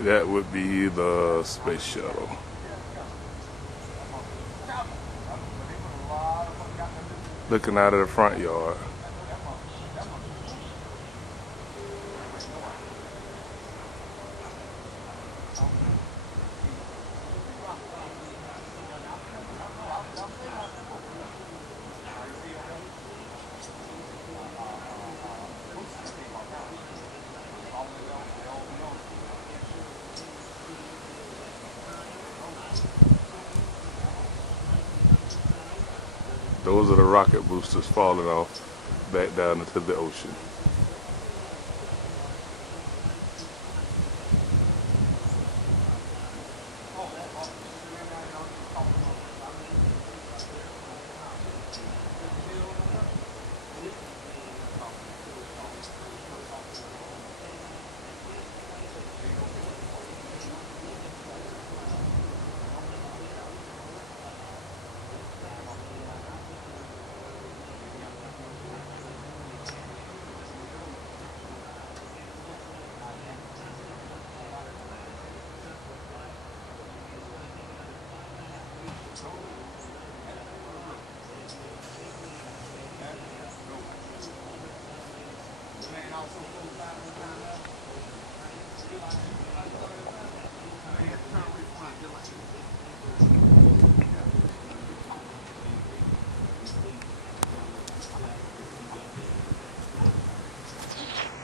That would be the space shuttle. Looking out of the front yard. Those are the rocket boosters falling off back down into the ocean.